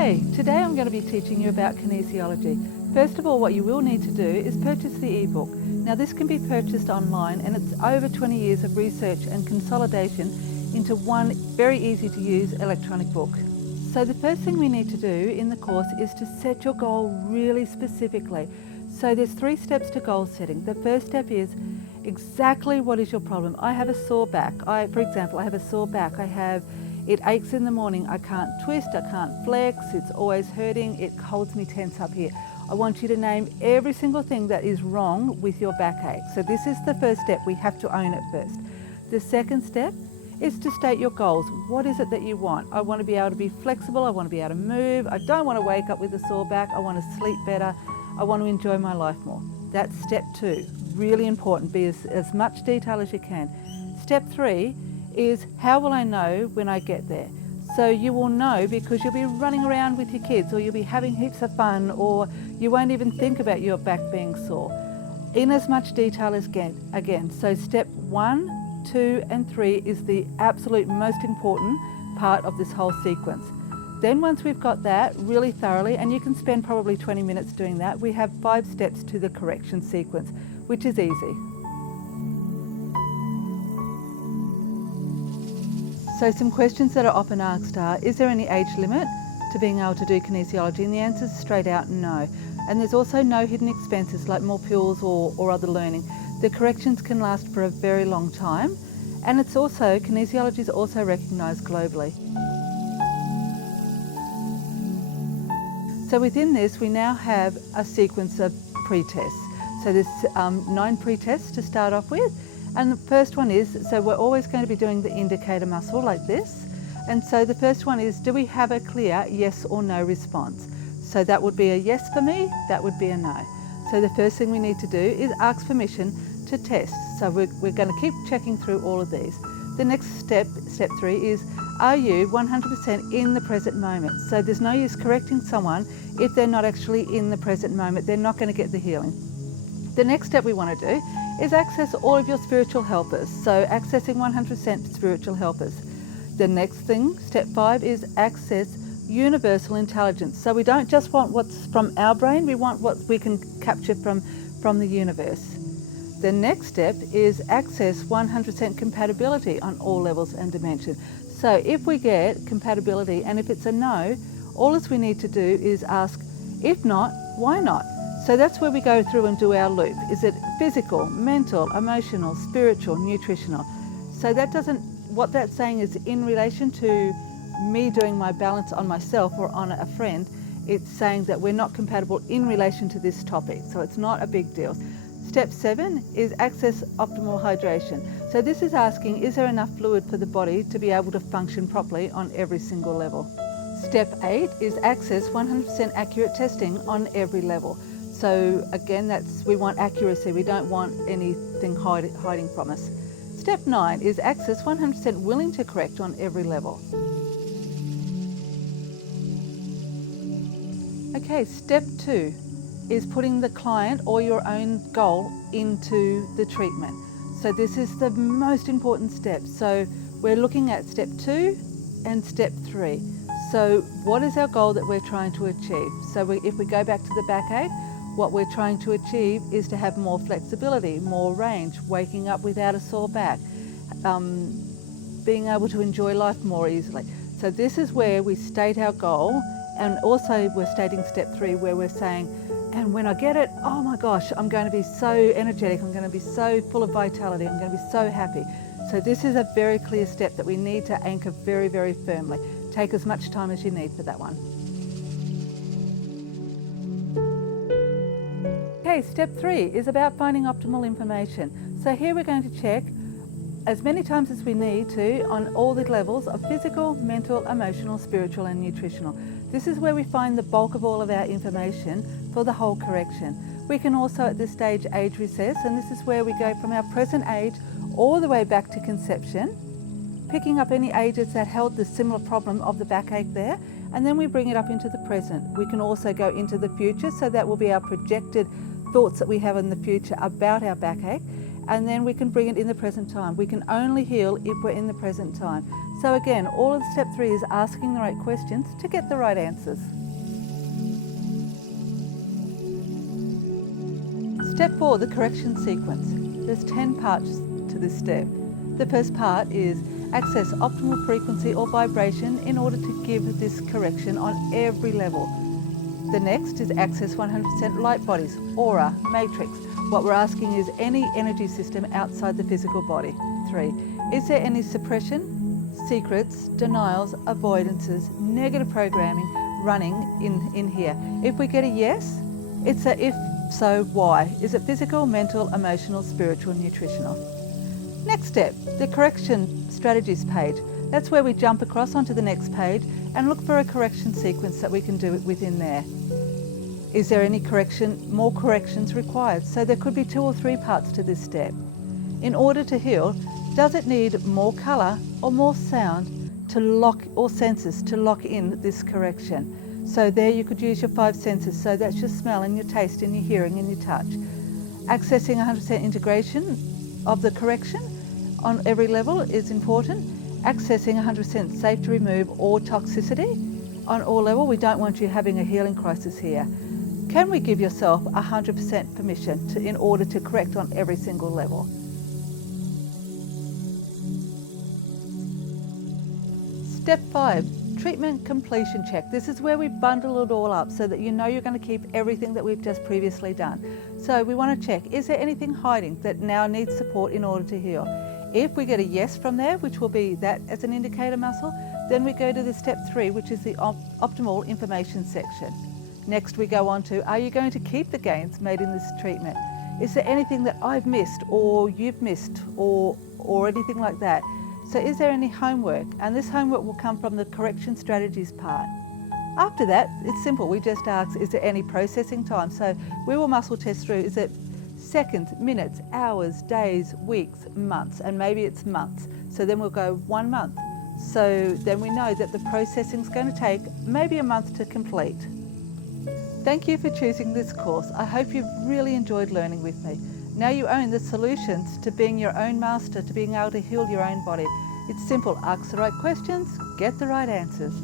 Okay, today I'm going to be teaching you about kinesiology. First of all, what you will need to do is purchase the ebook. Now this can be purchased online, and it's over 20 years of research and consolidation into one very easy to use electronic book. So the first thing we need to do in the course is to set your goal really specifically. So there's 3 steps to goal setting. The first step is exactly what is your problem. I have a sore back. For example, I have a sore back. It aches in the morning, I can't twist, I can't flex, it's always hurting, it holds me tense up here. I want you to name every single thing that is wrong with your backache. So this is the first step, we have to own it first. The second step is to state your goals. What is it that you want? I want to be able to be flexible, I want to be able to move, I don't want to wake up with a sore back, I want to sleep better, I want to enjoy my life more. That's step 2, really important, be as much detail as you can. Step 3 is how will I know when I get there? So you will know because you'll be running around with your kids, or you'll be having heaps of fun, or you won't even think about your back being sore. In as much detail as again. So step 1, 2 and 3 is the absolute most important part of this whole sequence. Then once we've got that really thoroughly, and you can spend probably 20 minutes doing that, we have 5 steps to the correction sequence, which is easy. So some questions that are often asked are, is there any age limit to being able to do kinesiology? And the answer is straight out no. And there's also no hidden expenses like more pills or other learning. The corrections can last for a very long time. And kinesiology is also recognised globally. So within this, we now have a sequence of pre-tests. So there's 9 pre-tests to start off with. And the first one is, so we're always going to be doing the indicator muscle like this. And so the first one is, do we have a clear yes or no response? So that would be a yes for me, that would be a no. So the first thing we need to do is ask permission to test. So we're going to keep checking through all of these. The next step, step 3, is, are you 100% in the present moment? So there's no use correcting someone if they're not actually in the present moment. They're not going to get the healing. The next step we want to do is access all of your spiritual helpers. So accessing 100% spiritual helpers. The next thing, step 5, is access universal intelligence. So we don't just want what's from our brain, we want what we can capture from the universe. The next step is access 100% compatibility on all levels and dimensions. So if we get compatibility, and if it's a no, all we need to do is ask, if not, why not? So that's where we go through and do our loop. Is it physical, mental, emotional, spiritual, nutritional? So what that's saying is in relation to me doing my balance on myself or on a friend, it's saying that we're not compatible in relation to this topic. So it's not a big deal. Step 7 is access optimal hydration. So this is asking, is there enough fluid for the body to be able to function properly on every single level? Step 8 is access 100% accurate testing on every level. So again, we want accuracy. We don't want anything hiding from us. Step 9 is access 100% willing to correct on every level. Okay, step 2 is putting the client or your own goal into the treatment. So this is the most important step. So we're looking at step 2 and step 3. So what is our goal that we're trying to achieve? So if we go back to the backache, what we're trying to achieve is to have more flexibility, more range, waking up without a sore back, being able to enjoy life more easily. So this is where we state our goal, and also we're stating step 3 where we're saying, and when I get it, oh my gosh, I'm going to be so energetic, I'm going to be so full of vitality, I'm going to be so happy. So this is a very clear step that we need to anchor very, very firmly. Take as much time as you need for that one. Okay, step 3 is about finding optimal information. So here we're going to check as many times as we need to on all the levels of physical, mental, emotional, spiritual and nutritional. This is where we find the bulk of all of our information for the whole correction. We can also at this stage age recess, and this is where we go from our present age all the way back to conception, picking up any ages that held the similar problem of the backache there, and then we bring it up into the present. We can also go into the future, so that will be our projected thoughts that we have in the future about our backache, and then we can bring it in the present time. We can only heal if we're in the present time. So again, all of step 3 is asking the right questions to get the right answers. Step 4, the correction sequence. There's 10 parts to this step. The first part is access optimal frequency or vibration in order to give this correction on every level. The next is access 100% light bodies, aura, matrix. What we're asking is any energy system outside the physical body. 3, is there any suppression, secrets, denials, avoidances, negative programming running in here? If we get a yes, it's a if so, why? Is it physical, mental, emotional, spiritual, nutritional? Next step, the correction strategies page. That's where we jump across onto the next page and look for a correction sequence that we can do within there. Is there any more corrections required? So there could be 2 or 3 parts to this step. In order to heal, does it need more colour or more sound to lock, or senses to lock in this correction? So there you could use your 5 senses. So that's your smell and your taste and your hearing and your touch. Accessing 100% integration of the correction on every level is important. Accessing 100% safe to remove all toxicity on all levels. We don't want you having a healing crisis here. Can we give yourself 100% permission in order to correct on every single level? Step 5, treatment completion check. This is where we bundle it all up so that you know you're going to keep everything that we've just previously done. So we want to check, is there anything hiding that now needs support in order to heal? If we get a yes from there, which will be that as an indicator muscle, then we go to the step 3, which is the optimal information section. Next we go on to, are you going to keep the gains made in this treatment? Is there anything that I've missed or you've missed or anything like that? So is there any homework? And this homework will come from the correction strategies part. After that, it's simple. We just ask, is there any processing time? So we will muscle test through, is it seconds, minutes, hours, days, weeks, months, and maybe it's months. So then we'll go 1 month. So then we know that the processing is going to take maybe a month to complete. Thank you for choosing this course. I hope you've really enjoyed learning with me. Now you own the solutions to being your own master, to being able to heal your own body. It's simple, ask the right questions, get the right answers.